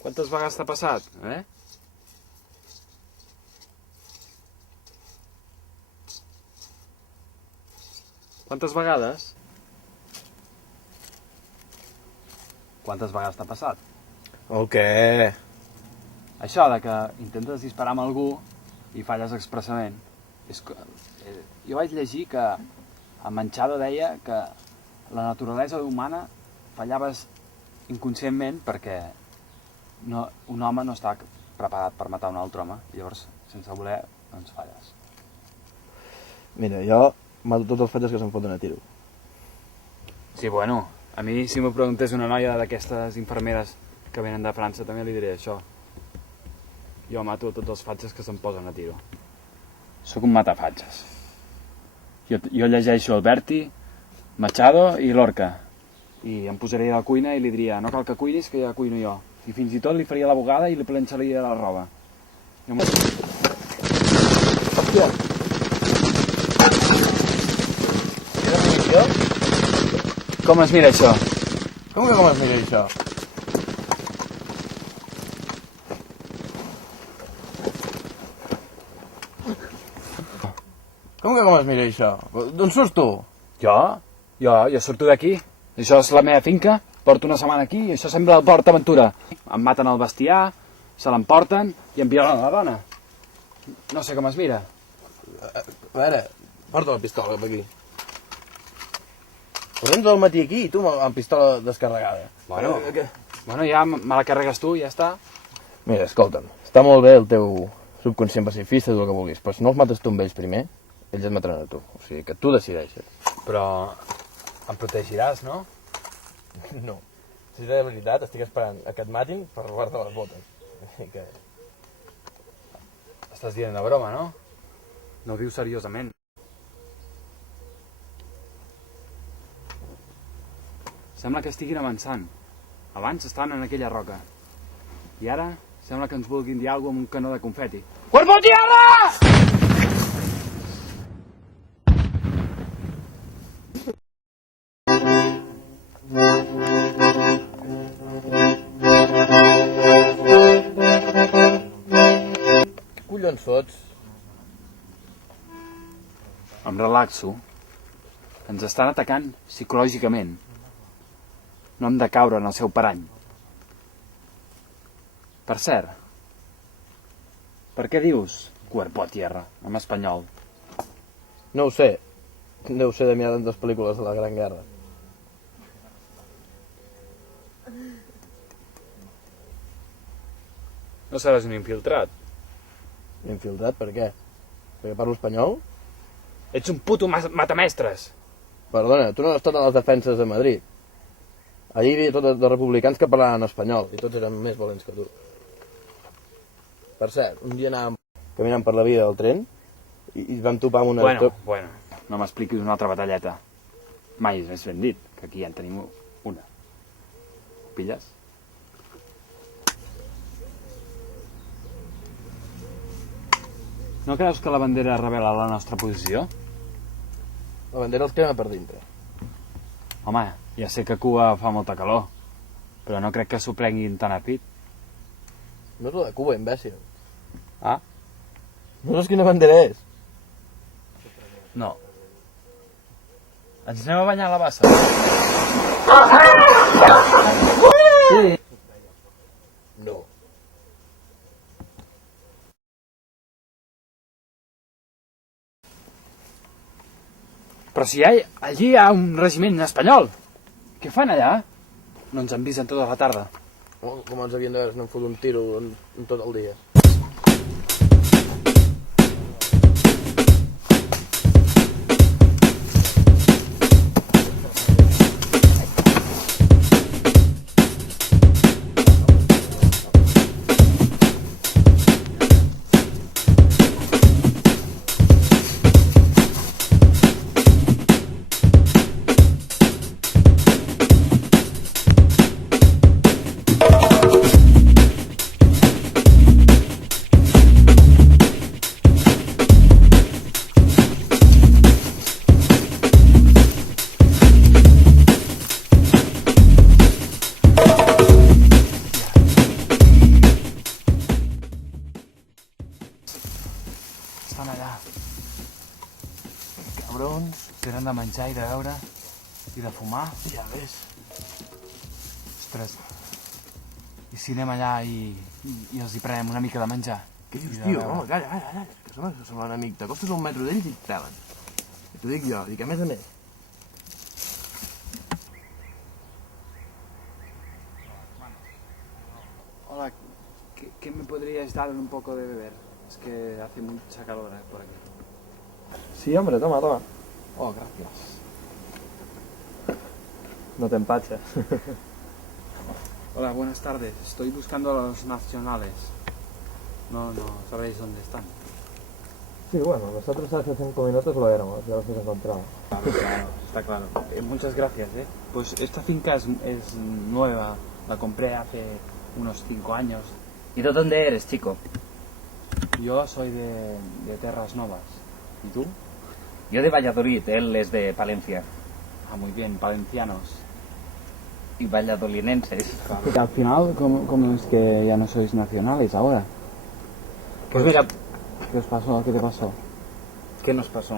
Quantes vegades t'ha passat, eh? Quantes vegades? Quantes vegades t'ha passat? El què? Això de que intentes disparar amb algú i falles expressament. Jo vaig llegir que en Machado deia que la naturalesa humana fallaves inconscientment perquè un home no està preparat per matar un altre home. Llavors, sense voler, doncs falles. Mira, jo mato tots els fatges que se'm foten a tiro. Sí, bueno, a mi si m'ho preguntés una noia d'aquestes infermeres que venen de França també li diré això. Jo mato tots els fatges que se'm posen a tiro. Sóc un matafatges. Jo llegeixo Alberti, Machado i Lorca. I em posaria a la cuina i li diria no cal que cuinis que ja cuino jo. I fins i tot li faria la bugada i li planxaria la roba. Hòstia! Era munició? Com es mira això? Com es mira això? Com es mira això? D'on surts tu? Jo surto d'aquí. Això és la meva finca, porto una setmana aquí i això sembla el Port Aventura. Em maten el bestiar, se l'emporten i em violen la dona. No sé com es mira. A veure, porta la pistola cap aquí. Posem tot el matí aquí i tu amb pistola descarregada. Bueno, ja me la carregues tu i ja està. Mira, escolta'm, està molt bé el teu subconscient pacifista, tot el que vulguis, però si no els mates tu amb ells primer, ells et mataran a tu. O sigui, que tu decideixes. Però em protegiràs, no? No. Si és de veritat, estic esperant a que et matin per robar-te les botes. Que... Estàs dient de broma, no? No ho dius seriosament. Sembla que estiguin avançant. Abans estaven en aquella roca. I ara sembla que ens vulguin dir alguna cosa amb un canó de confeti. Cuerpo a tierra! Què collons fots? Em relaxo. Ens estan atacant psicològicament. No hem de caure en el seu parany. Per cert, per què dius cuerpo a tierra en espanyol? No ho sé. Deu ser de mirar tantes pel·lícules de la Gran Guerra. No seràs un infiltrat. Infiltrat? Per què? Perquè parlo espanyol? Ets un puto matamestres. Perdona, tu no has estat a les defenses de Madrid. Allí hi havia tots els republicans que parlaven espanyol i tots eren més valents que tu. Per cert, un dia anàvem caminant per la via del tren i vam topar amb una... Bueno, no m'expliquis una altra batalleta. Mai és ben dit, que aquí ja en tenim una. Ho pilles? No creus que la bandera revela la nostra posició? La bandera els crema per dintre. Home, ja sé que a Cuba fa molta calor, però no crec que s'ho prenguin tan a pit. No és la de Cuba, imbècil. Ah? No saps quina bandera és? No. Ens anem a banyar a la bassa? Sí. No. Però si allí hi ha un regiment espanyol. Què fan allà? No ens han vist en tota la tarda. Com ens havien de veure si no em fot un tiro en tot el dia. cabrons. Tenen de menjar i de beure i de fumar. Ja ves. Ostres. I si anem allà i els hi prenem una mica de menjar? Què dius, I de tio? beure? Home, calla, que som un amic. T'acostes a un metro d'ells i et pelen. I t'ho dic jo, i que a més. Hola, ¿qué me podrías dar un poco de beber? Es que hace mucha calor por aquí. Sí, hombre, toma. Oh, gracias. No te empaches. Hola, buenas tardes. Estoy buscando a los nacionales. No sabéis dónde están. Sí, bueno, nosotros hace 5 minutos lo éramos, ya los hemos encontrado. Claro, está claro. Muchas gracias, ¿eh? Pues esta finca es nueva. La compré hace unos 5 años. ¿Y de dónde eres, chico? Yo soy de Terras Novas. ¿Y tú? Yo de Valladolid, él es de Palencia. Ah, muy bien, valencianos. Y valladolidenses. Al final, ¿cómo es que ya no sois nacionales ahora? Pues mira, ¿Qué os pasó? ¿Qué te pasó? ¿qué nos pasó?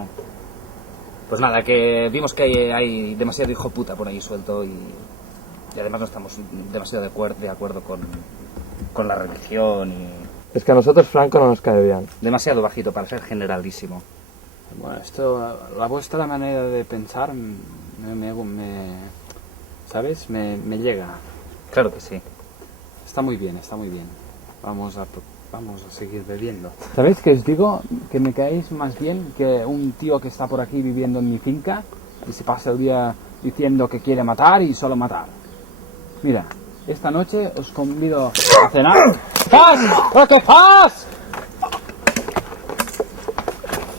Pues nada, que vimos que hay demasiado hijo puta por ahí suelto y además no estamos demasiado de acuerdo con la religión y Es que a nosotros Franco no nos cae bien. demasiado bajito para ser generalísimo. Bueno, la vuestra manera de pensar ¿sabes? Me llega. Claro que sí. Está muy bien. Vamos a seguir bebiendo. ¿Sabéis qué os digo? Que me caéis más bien que un tío que está por aquí viviendo en mi finca y se pasa el día diciendo que quiere matar y solo matar. Mira, esta noche os convido a cenar. ¡Fas! ¿Però què fas?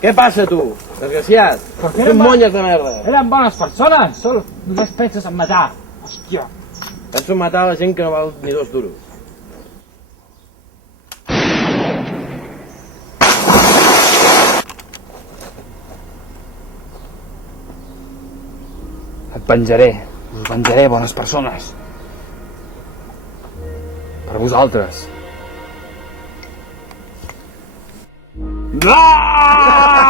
Què passa, tu? Desgraciat! Per què Són no- monyes de merda! Eren bones persones, solo només penses en matar. Hòstia. Penso en matar la gent que no val ni 2 duros. Et venjaré, us venjaré, bones persones. Per vosaltres. No!